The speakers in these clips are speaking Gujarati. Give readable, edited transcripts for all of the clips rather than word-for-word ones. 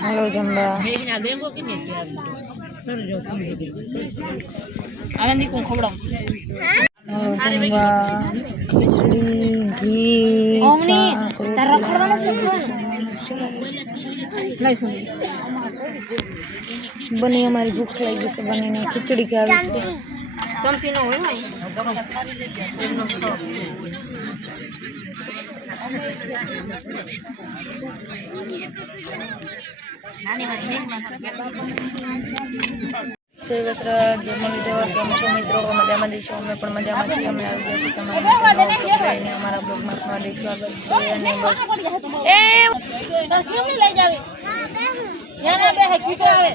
हेलो जम्बा आनंदी को खबड़ा जम्बा खिचड़ी घी ओमनी तारा खबड़ा बनी हमारी भूख लगी से बनी ने खिचड़ी खावी से चमची न होय भाई जय वसराज जय मुरलीधर केम छो मित्रों मजामां दीशो अमे पण मजामां छीए अमे આવી ગયા છીએ તમારા લઈને અમારા બ્લોગમાં તમારું સ્વાગત છે અને બસ એ કેમ લઈ જાવી યાના બે કીટો આવે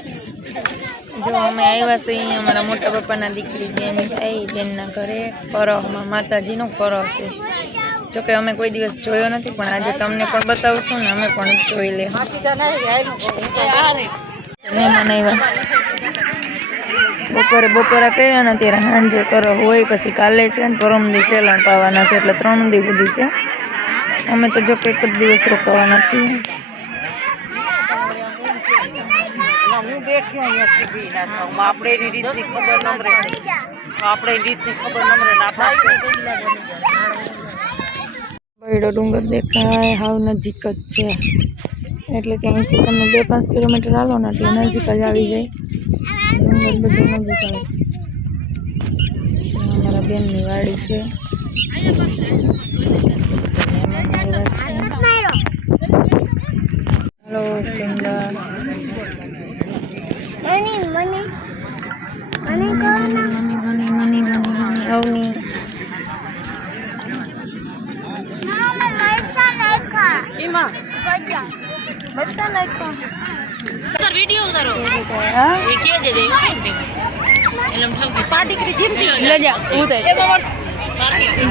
જો અમે આવ્યા છીએ અમારા મોટા પપ્પાના દીકરી બેન થાય બેનના ઘરે પરહમાં માતાજીનો પરહ છે જો કે અમે કોઈ દિવસ જોયો નથી પણ આજે તમને પણ બતાવશું ને અમે પણ જોઈ લે મહેમાન આવ્યા બપોરા કર્યા ને ત્યારે સાંજે કરો હોય પછી કાલે છે ને પરમ દિવસે સેલણ પાવાના છે એટલે 3 દિવસ સુધી છે અમે તો જો કે એક જ દિવસ રોકાવાના છીએ હું બેઠી અહીંયા સીધી ના આપણે એની રીતની ખબર ન રહે આપણે રીતની ખબર ન રહે ને આપણે બૈડો ડુંગર દેખાય હાવ નજીક જ છે એટલે કે અહીંથી તમે 2-5 કિલોમીટર હાલો ને એટલે નજીક જ આવી જાય ડુંગર બધું નજીક આવે અમારા બેનની વાડી છે હેલો ચંદા મની અવની એમાં મરસા નાખો કર વિડિયો ઉતારો હા એ કે દે એલમ થાવ પાર્ટી કરી જીમતી લે જા ઉતાર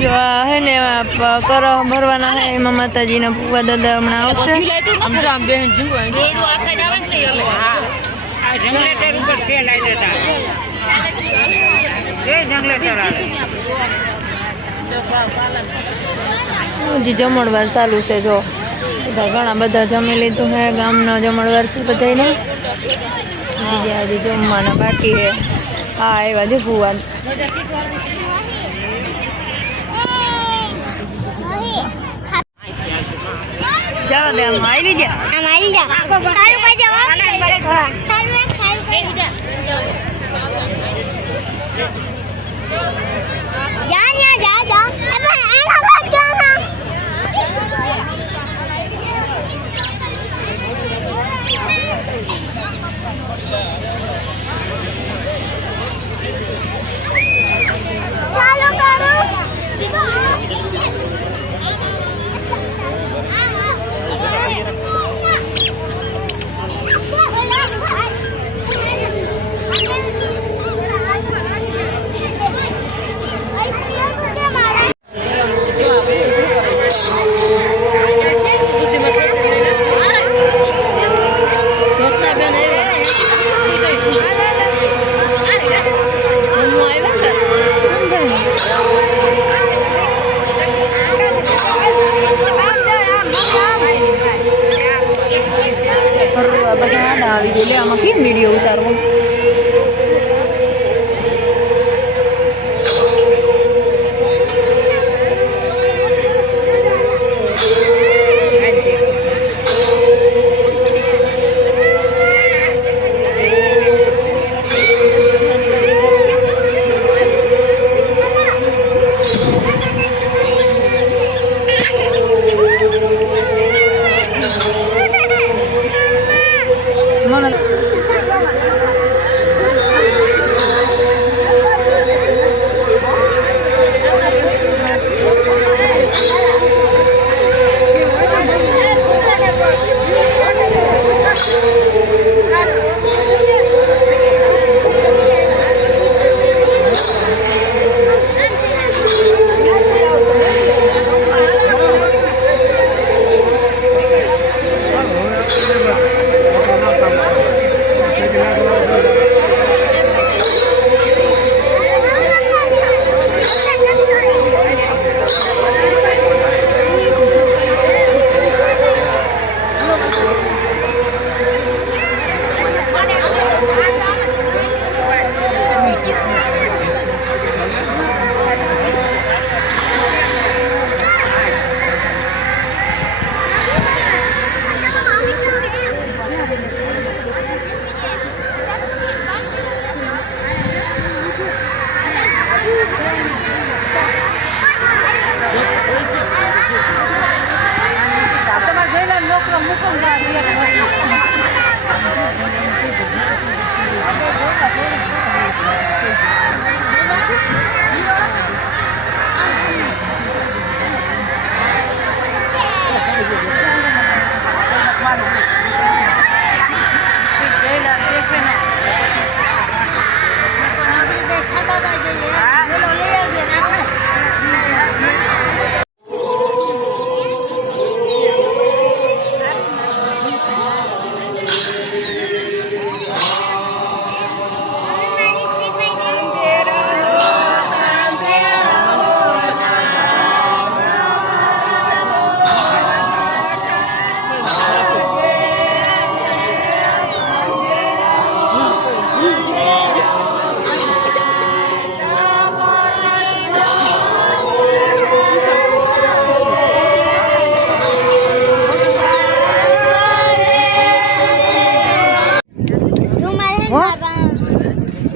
જો હે ને કરો ભરવાના હે એમાં માતાજીના ભૂવા દાદા હમણાં આવશે આમ જો આમ બેન જીવો આ સાઈડ આવે ને એટલે હા આ જંગલેટર ઉપર ફેલાઈ દેતા એ જંગલેટર આવે હજી જમણવાર ચાલુ છે જો ઘણા બધા જમી લીધું હે ગામનો જમણવાર છે બધાને બીજા હજી જમવાના બાકી હે હા આવ્યા છે ભુવાન જાઓ દે આમ આવી જા આવી ગઈ લે આમાં કેમ વિડીયો ઉતારવો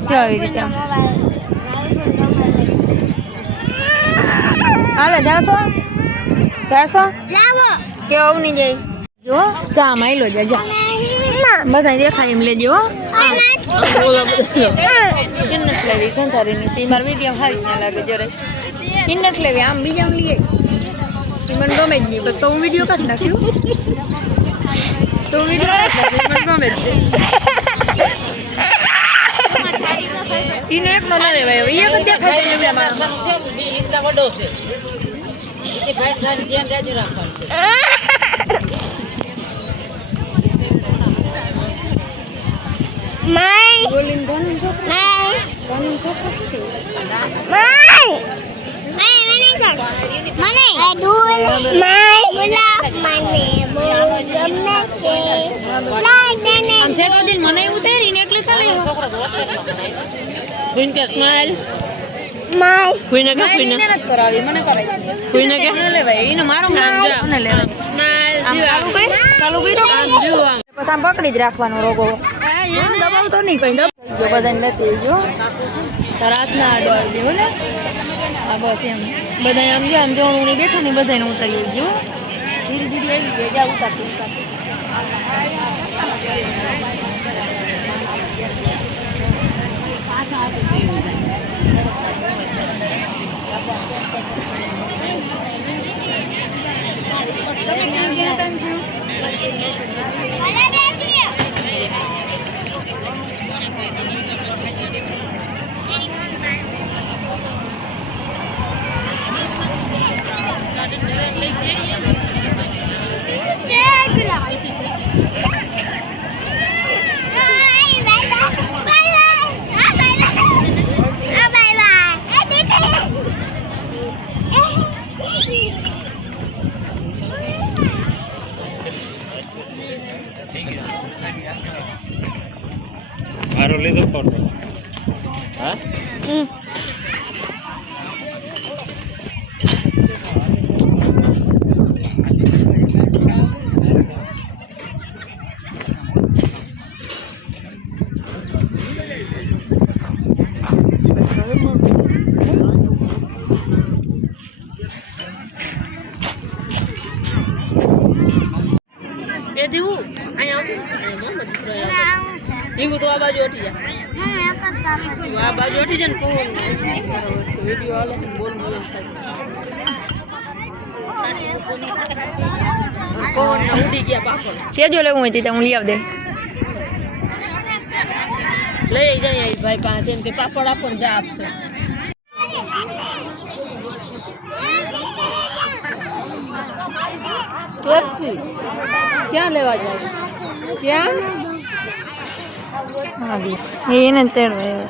જો આવી રીતે આમ હાલે જાશો કેવું નહીં જાય જો ચા માયલો જા બધા દેખાય એમ લેજો કિન્નટ લેવી કંસારીની સી માર વિડીયો હારી ના લાગે જરાય કિન્નટ લેવી આમ બીજા આમ લઈએ મને ગમે જ નહીં તો હું વિડીયો કાઢી નાખ્યું તો વિડીયો મને ગમે જ ઈને એકનો ના લેવાય હવે એક જ દેખાય છે એવડા માણસ એટલા વડો છે એ ભાઈ ખાલી ધ્યાન રાખી રાખવાનું Mai. બોલીને ગાનું છોકરો Mai. ગાનું છોકરો Mai. Mai mana kan? Mana? Aduh. Mai. Bola mana? Bola gemme છે. લાઈ દેને. આમ સેતો દિન મને ઉતારીને એકલી ચાલી છોકરો જોશે ફૂઈન કે સ્માઈલ Mai. ફૂઈને કે મને નથી કરાવી મને કરાવી ફૂઈને કે ન લેવાય એને મારું નામ મને લેવાય સ્માઈલ ચાલુ કર્યો આમ જો આમ પછી આમ પકડી જ રાખવાનો રોગો દબાવતો નહીં કઈ દબાવ જો બધાને નથી જો રાતના આડો આવી ગયો ને આ બસ એમ બધા આમ જો આમ જોણું ને બેઠા ને બધાને ઉતારી ગયો ધીરે ધીરે આવી ગયો જા ઉતારતી મારો લીધો ફોટો હા એ દીવું અહીંયા આવતું એવું તો આ બાજુ ઉઠી જા આ બાજુ ઉઠી જાય ને પવન વિડીયો હાલે બોલ બોલ પવન ના ઉડી ગયા પાપડ કેજો લેવું હોય તો હું લઈ આવ દે લઈ જાય ભાઈ પાસે એમ કે પાપડ આપો ને જા આપશે પેપ્સી ક્યાં લેવા જાય ક્યાં એને તેડવા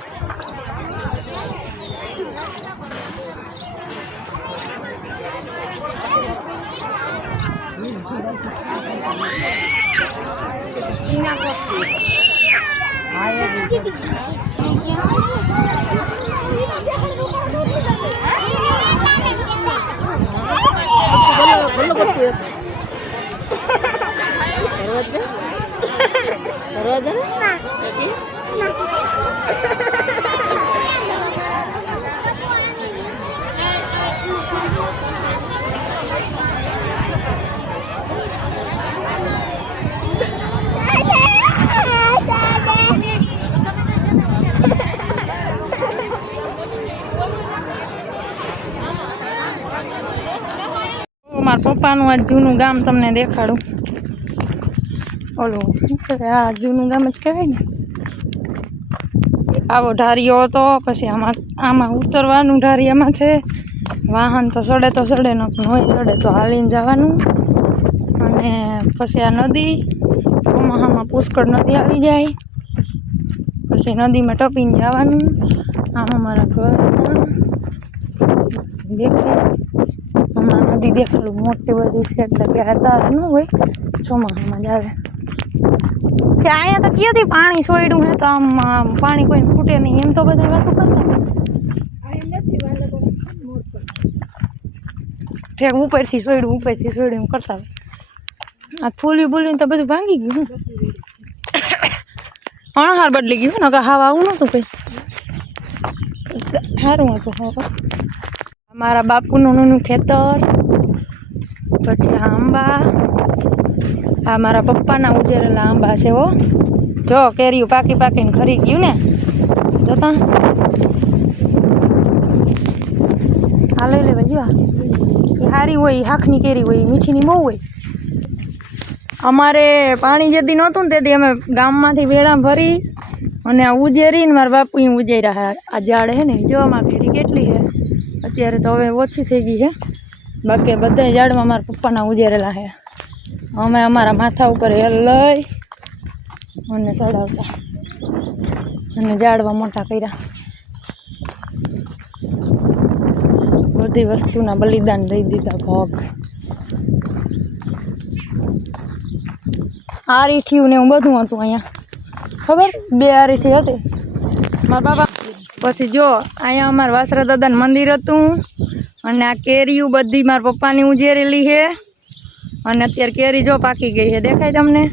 મારા પપ્પાનું આ જૂનું ગામ તમને દેખાડું ઓલું આ જૂનું ગામ જ કહેવાય ને આવો ઢારિયો હતો પછી આમાં ઉતરવાનું ઢારિયામાં છે વાહન તો સડે ન હોય સડે તો હાલીને જવાનું અને પછી આ નદી ચોમાસામાં પુષ્કળ નદી આવી જાય પછી નદીમાં ટપીને જવાનું આમ અમારા ઘરમાં દેખાય હમણાં નદી દેખાડું મોટી બધી છે એટલે કે તાર ન હોય ચોમાસામાં જ આવે કે અહીંયા તો ક્યાંથી પાણી સોયડું હે તો આમ પાણી કોઈ ફૂટે નહીં એમ તો બધા વાતો કરતા ઠેક ઉપરથી સોયડું એમ કરતા હોય આ ફૂલ્યું બોલ્યું તો બધું ભાંગી ગયું અણહાર બદલી ગયું ને કે હાવ આવું નહોતું કંઈ સારું હતું હવે. મારા બાપુનું નાનું ખેતર, પછી આ આંબા, આ મારા પપ્પાના ઉજેરેલા આંબા છે. હો જો કેરીયું પાકી પાકીને ખરી ગયું ને, જોતા આ લઈ લેવા. જો એ સારી હોય, હાખની કેરી હોય, મીઠીની બહુ હોય. અમારે પાણી જે દી નહોતું ને તેથી અમે ગામમાંથી વેળા ભરી અને આ ઉજેરીને મારા બાપુ ઉજેર્યા. આ ઝાડ હે ને, જો આમાં કેરી કેટલી છે. અત્યારે તો હવે ઓછી થઈ ગઈ છે, બાકી બધા ઝાડમાં મારા પપ્પાના ઉજેરેલા છે. અમે અમારા માથા ઉપર હેલ લઈ અને ચડાવતા અને ઝાડવા મોટા કર્યા. બધી વસ્તુના બલિદાન દઈ દીધા ભોગ. આરીઠિયું ને એવું બધું હતું અહીંયા, ખબર 2 આરીઠી હતી મારા બાપા. પછી જો અહીંયા અમારા વાસરા દાદાનું મંદિર હતું અને આ કેરીયું બધી મારા પપ્પાની ઉજેરેલી છે. અને અત્યારે કેરી જો પાકી ગઈ છે, દેખાય તમને?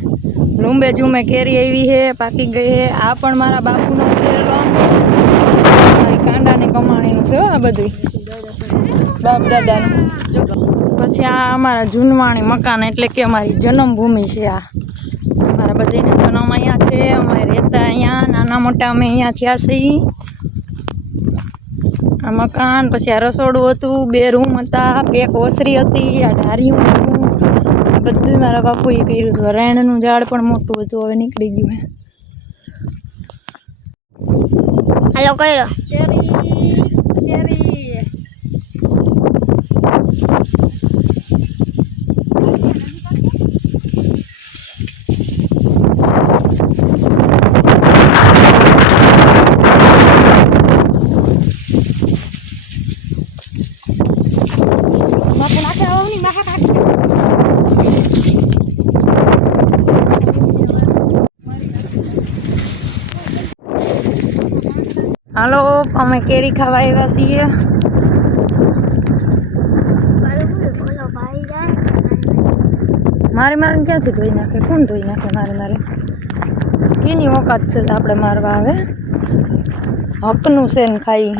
લૂંબે ઝૂમે કેરી આવી છે, પાકી ગઈ છે. આ પણ મારા બાપુનો ઉજેરેલો, મારી કાંડાની કમાણીનું છે આ બધું, બાપ દાદાનું. પછી આ અમારા જૂનવાણી મકાન, એટલે કે અમારી જન્મભૂમિ છે. આ મારા બધાને જન્મ અહીંયા છે, અમે રહેતા અહીંયા, નાના મોટા અમે અહીંયા થયા છીએ. આ મકાન, પછી આ રસોડું હતું, 2 રૂમ હતા, 1 ઓસરી હતી, આ ઢારિયું હતું. આ બધું મારા બાપુએ કર્યું હતું. રેણનું ઝાડ પણ મોટું હતું, હવે નીકળી ગયું હે. હાલો કર્યો કેરી કેરી હાલો, અમે કેરી ખાવા આવ્યા છીએ. મારી મારે ક્યાંથી ધોઈ નાખે? કોણ ધોઈ નાખે? મારે કેની ઓકાત છે આપણે મારવા આવે? હકનું છે ને ખાઈ.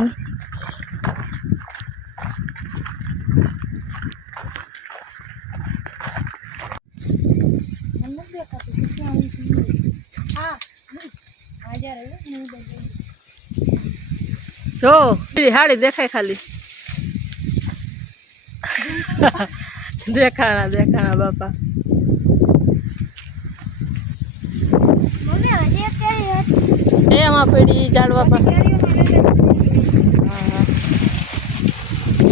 જો હાડી દેખાય ખાલી. દેખાણા દેખાણા બાપા. એમાં પડી ઝાડવા પર.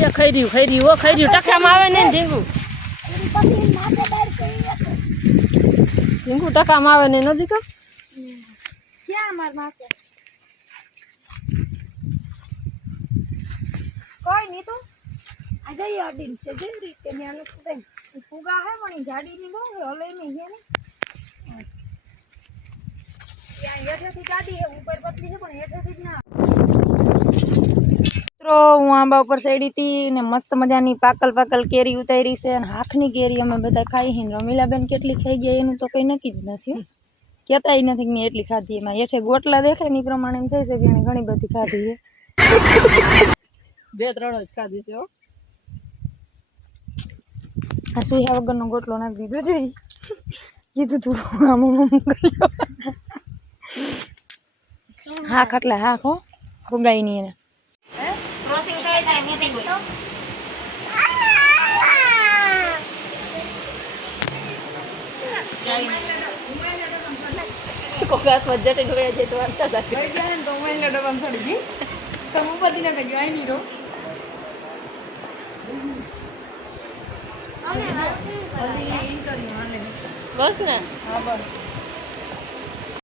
હા ખાઈ રહ્યું ઓ ખાઈ રહ્યું. ટકામાં આવે ને ઢીંગું ઢીંગું ટકામાં આવે ને નથી તો ક્યાં માર માથે કોઈ નહીં તો આજે અડીન છે જે રીતે મેં આને ફુગા હે પણ જાડી ની બહુ હલે નહીં હે ને ત્યાં હેઠેથી જાડી હે ઉપર પતલી છે પણ હેઠેથી જ ના. મિત્રો હું આંબા ઉપર ચડી હતી ને મસ્ત મજાની પાકલ કેરી ઉતારી છે અને હાથની કેરી અમે બધા ખાઈ. રમીલાબેન કેટલી ખાઈ ગયા એનું તો કંઈ નક્કી જ નથી, કહેતા નથી કે મેં એટલી ખાધી. એમાં હેઠે ગોટલા દેખાય ને એ પ્રમાણે એમ થઈ શકે એને ઘણી બધી ખાધી છે. 2-3 જ ખાધી છે. આ સુયા વગરનો ગોટલો નાખી દીધો છે. કીધું તું આમ કર્યો હા ખાટલા હા ખો ફુગાઈ નહીં એને. બસ ને હા બસ.